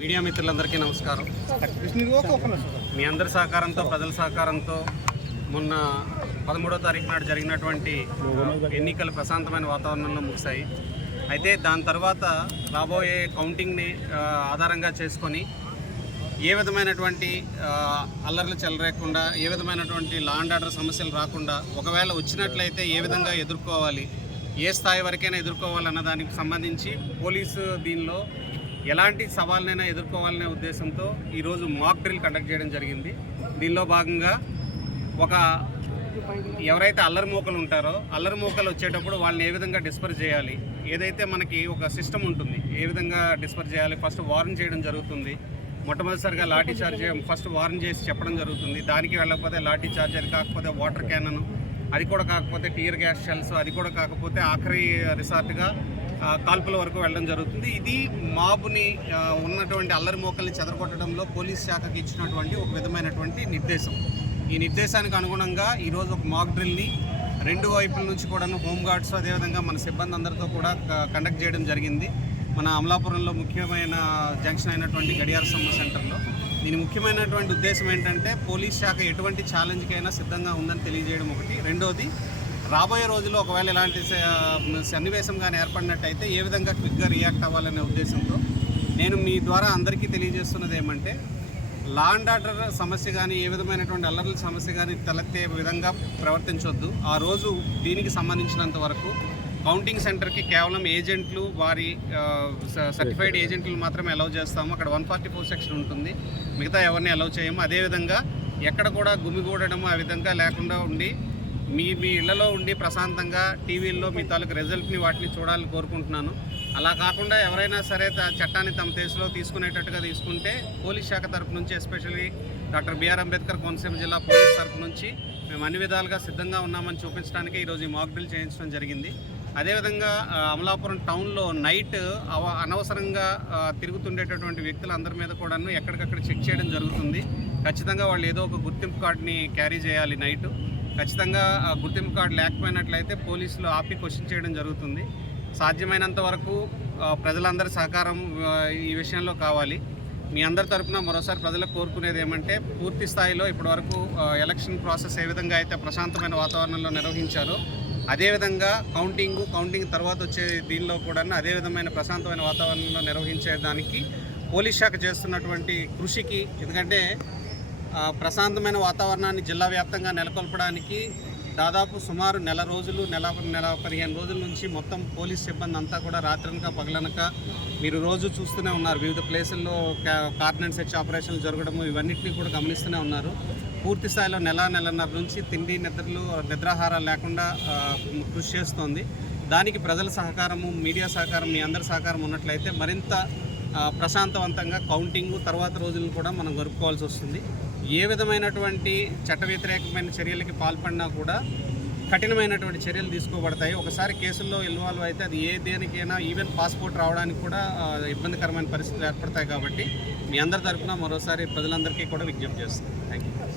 Media మిత్రులందరికీ నమస్కారం. మీ అందరి సహకారంతో ప్రజల సహకారంతో మొన్న పదమూడో తారీఖు నాడు జరిగినటువంటి ఎన్నికలు ప్రశాంతమైన వాతావరణంలో ముగిశాయి. అయితే దాని తర్వాత రాబోయే కౌంటింగ్ని ఆధారంగా చేసుకొని ఏ విధమైనటువంటి అల్లర్లు చెలరేకుండా ఏ విధమైనటువంటి లా అండ్ ఆర్డర్ సమస్యలు రాకుండా ఒకవేళ వచ్చినట్లయితే ఏ విధంగా ఎదుర్కోవాలి ఏ స్థాయి వరకైనా ఎదుర్కోవాలన్న దానికి సంబంధించి పోలీసు దీనిలో ఎలాంటి సవాళ్ళనైనా ఎదుర్కోవాలనే ఉద్దేశంతో ఈరోజు మాక్ డ్రిల్ కండక్ట్ చేయడం జరిగింది. దీనిలో భాగంగా ఒక ఎవరైతే అల్లరి మూకలు ఉంటారో అల్లరి మూకలు వచ్చేటప్పుడు వాళ్ళని ఏ విధంగా డిస్పర్ చేయాలి ఏదైతే మనకి ఒక సిస్టమ్ ఉంటుంది ఏ విధంగా డిస్పర్ చేయాలి ఫస్ట్ వార్న్ చేయడం జరుగుతుంది. మొట్టమొదటిసారిగా లాఠీ చార్జ్ ఫస్ట్ వార్న్ చేసి చెప్పడం జరుగుతుంది. దానికి వెళ్ళకపోతే లాఠీ చార్జ్ అది కాకపోతే వాటర్ క్యానను అది కూడా కాకపోతే టీయర్ గ్యాస్ షెల్స్ అది కూడా కాకపోతే ఆఖరి రిసార్ట్గా కాల్పుల వరకు వెళ్ళడం జరుగుతుంది. ఇది మాబుని ఉన్నటువంటి అల్లరి మోకల్ని చెదరగొట్టడంలో పోలీస్ శాఖకి ఇచ్చినటువంటి ఒక విధమైనటువంటి నిర్దేశం. ఈ నిర్దేశానికి అనుగుణంగా ఈరోజు ఒక మాక్ డ్రిల్ని రెండు వైపుల నుంచి కూడా హోమ్ గార్డ్స్ అదేవిధంగా మన సిబ్బంది అందరితో కూడా కండక్ట్ చేయడం జరిగింది. మన అమలాపురంలో ముఖ్యమైన జంక్షన్ అయినటువంటి గడియార సమ్మ సెంటర్లో. దీని ముఖ్యమైనటువంటి ఉద్దేశం ఏంటంటే పోలీస్ శాఖ ఎటువంటి ఛాలెంజ్కైనా సిద్ధంగా ఉందని తెలియజేయడం ఒకటి. రెండోది రాబోయే రోజుల్లో ఒకవేళ ఇలాంటి సన్నివేశం కానీ ఏర్పడినట్టయితే ఏ విధంగా క్విక్గా రియాక్ట్ అవ్వాలనే ఉద్దేశంతో నేను మీ ద్వారా అందరికీ తెలియజేస్తున్నది ఏమంటే లా అండ్ ఆర్డర్ సమస్య కానీ ఏ విధమైనటువంటి అల్లర్ల సమస్య కానీ తలెత్తే విధంగా ప్రవర్తించవద్దు ఆ రోజు దీనికి సంబంధించినంత వరకు కౌంటింగ్ సెంటర్కి కేవలం ఏజెంట్లు వారి సర్టిఫైడ్ ఏజెంట్లు మాత్రమే అలౌ చేస్తాము. అక్కడ వన్ ఫార్టీ ఫోర్ సెక్షన్ ఉంటుంది. మిగతా ఎవరిని అలౌ చేయము. అదేవిధంగా ఎక్కడ కూడా గుమిగూడడం ఆ విధంగా లేకుండా ఉండి మీ మీ ఇళ్ళలో ఉండి ప్రశాంతంగా టీవీల్లో మీ తాలూకు రిజల్ట్ని వాటిని చూడాలని కోరుకుంటున్నాను. అలా కాకుండా ఎవరైనా సరే త- చట్టాన్ని తమ దేశంలో తీసుకునేటట్టుగా తీసుకుంటే పోలీస్ శాఖ తరపు నుంచి especially doctor BR Ambedkar Konaseema జిల్లా పోలీస్ తరపు నుంచి మేము అన్ని విధాలుగా సిద్ధంగా ఉన్నామని చూపించడానికి ఈరోజు ఈ మాక్ డ్రిల్ చేయించడం జరిగింది. అదేవిధంగా అమలాపురం టౌన్లో నైట్ అవ అనవసరంగా తిరుగుతుండేటటువంటి తిరుగుతుండేటటువంటి వ్యక్తులందరి మీద కూడాను ఎక్కడికక్కడ చెక్ చేయడం జరుగుతుంది. ఖచ్చితంగా వాళ్ళు ఏదో ఒక గుర్తింపు కార్డుని క్యారీ చేయాలి నైట్. ఖచ్చితంగా గుర్తింపు కార్డు లేకపోయినట్లయితే పోలీసులు ఆపి క్వశ్చన్ చేయడం జరుగుతుంది. సాధ్యమైనంత వరకు ప్రజలందరి సహకారం ఈ విషయంలో కావాలి. మీ అందరి తరఫున మరోసారి ప్రజలకు కోరుకునేది ఏమంటే పూర్తి స్థాయిలో ఇప్పటివరకు ఎలక్షన్ ప్రాసెస్ ఏ విధంగా అయితే ప్రశాంతమైన వాతావరణంలో నిర్వహించారో అదేవిధంగా కౌంటింగ్ కౌంటింగ్ తర్వాత వచ్చే దీనిలో కూడా అదే విధమైన ప్రశాంతమైన వాతావరణంలో నిర్వహించేదానికి పోలీస్ శాఖ చేస్తున్నటువంటి కృషికి ఎందుకంటే ప్రశాంతమైన వాతావరణాన్ని జిల్లా వ్యాప్తంగా నెలకొల్పడానికి దాదాపు సుమారు నెల రోజులు నెల నెల పదిహేను రోజుల నుంచి మొత్తం పోలీస్ సిబ్బంది అంతా కూడా రాత్రనక పగలనక మీరు రోజు చూస్తూనే ఉన్నారు. వివిధ ప్లేసుల్లో కార్నెంట్ సెర్చ్ ఆపరేషన్లు జరగడము ఇవన్నింటినీ కూడా గమనిస్తూనే ఉన్నారు. పూర్తి స్థాయిలో నెల నెలన్నర నుంచి తిండి నిద్రలు నిద్రాహారాలు లేకుండా కృషి చేస్తోంది. దానికి ప్రజల సహకారము మీడియా సహకారం మీ అందరి సహకారం ఉన్నట్లయితే మరింత ప్రశాంతవంతంగా కౌంటింగ్ తర్వాత రోజులను కూడా మనం గడుపుకోవాల్సి వస్తుంది. ఏ విధమైనటువంటి చట్ట వ్యతిరేకమైన చర్యలకి పాల్పడినా కూడా కఠినమైనటువంటి చర్యలు తీసుకోబడతాయి. ఒకసారి కేసుల్లో ఇన్వాల్వ్ అయితే అది ఏ దేనికైనా ఈవెన్ పాస్పోర్ట్ రావడానికి కూడా ఇబ్బందికరమైన పరిస్థితులు ఏర్పడతాయి కాబట్టి మీ అందరి తరఫున మరోసారి ప్రజలందరికీ కూడా విజ్ఞప్తి చేస్తాను థ్యాంక్ యూ